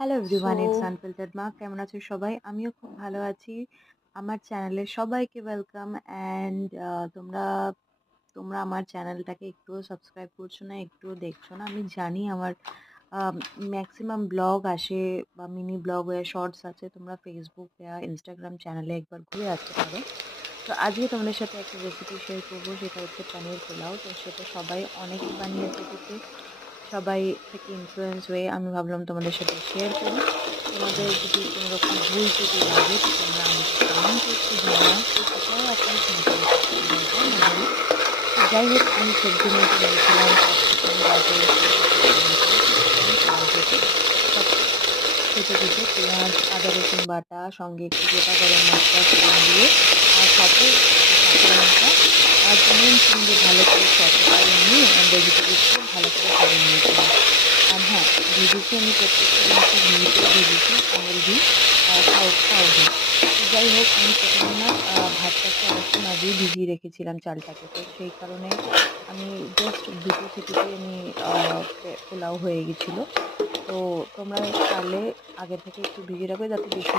Hello everyone, it's So, unfiltered মা। কেমন আছো সবাই? আমিও খুব ভালো আছি। আমার চ্যানেলে সবাইকে ওয়েলকাম অ্যান্ড তোমরা তোমরা আমার চ্যানেলটাকে একটুও সাবস্ক্রাইব করছো না, একটুও দেখছো না। আমি জানি আমার ম্যাক্সিমাম ব্লগ আসে বা মিনি ব্লগ হয়ে শর্টস আছে। তোমরা ফেসবুক বা ইনস্টাগ্রাম চ্যানেলে একবার ঘুরে আসতে পারো। তো আজকে তোমাদের সাথে একটা রেসিপি শেয়ার করবো, সেটা হচ্ছে পনির পোলাও। তো সেটা সবাই অনেকে বানিয়ে থেকেছে, সবাই থেকে ইনফ্লুয়েন্স হয়ে আমি ভাবলাম তোমাদের সাথে শেয়ার করি। তোমাদের যদি কোনো রকম ভুল ত্রুটি লাগে তো তোমরা আমাকে কমেন্টে একটু জানাও, তো সেটাও অ্যাটলিস্ট মোটিভেশন হয়ে যায় মনের। তো যাই হোক, আমি সবজি নিতে নিয়েছিলাম ক্যাপসিকাম, গাজর, ফুলকপি, টমেটো, ক্যাপসিকাম, পেঁয়াজ কেটে সব কেটে কেটে পেঁয়াজ, আদা রসুন বাটা, সঙ্গে একটু গোটা গরম মশলা ফোড়ন দিয়ে আর সাথে একটু কাঁচা লঙ্কা আর নুন চিনি দিয়ে ভালো করে সটে করে নিয়ে ভেজিটেবলসগুলো ভালো করে ভেজে নিয়েছিলাম। আর হ্যাঁ, ভেজেছি আমি প্রত্যেকটা জিনিসই ঘিতেই ভেজেছি, আমুল ঘি, কাউ ঘি। তো যাই হোক, আমি প্রথমে না ভাতটাকে অনেকক্ষণ আগেই ভিজিয়ে রেখেছিলাম, চালটাকে। তো সেই কারণে আমি জাস্ট দুটো সিটিতেই আমি পোলাও হয়ে গেছিলো। তো তোমরা পারলে আগে থেকে একটু ভিজিয়ে রাখবে, যাতে বেশি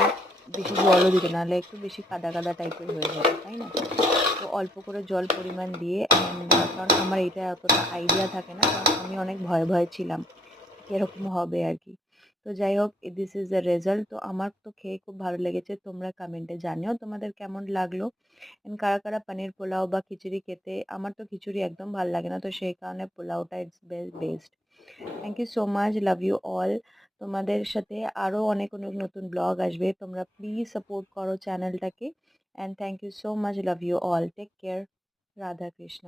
বেশি জলও দিতে না, নাহলে একটু বেশি কাদা কাদা টাইপের হয়ে যাবে, তাই না? তো অল্প করে জল পরিমাণ দিয়ে অ্যান্ড কারণ আমার এইটা এতটা আইডিয়া থাকে না, কারণ আমি অনেক ভয়ে ভয়ে ছিলাম কিরকম হবে আর কি। তো যাই হোক, দিস ইজ দ্য রেজাল্ট। তো আমার তো খেয়ে খুব ভালো লেগেছে। তোমরা কমেন্টে জানিও তোমাদের কেমন লাগলো। এন্ড কারা কারা পনির পোলাও বা খিচুড়ি খেতে, আমার তো খিচুড়ি একদম ভালো লাগে না, তো সেই কারণে পোলাওটা it's best. Thank you so much, love you all. তোমাদের সাথে আরও অনেক অনেক নতুন ব্লগ আসবে, তোমরা প্লিজ সাপোর্ট করো চ্যানেলটাকে। And thank you so much, love you all, take care. Radha Krishna.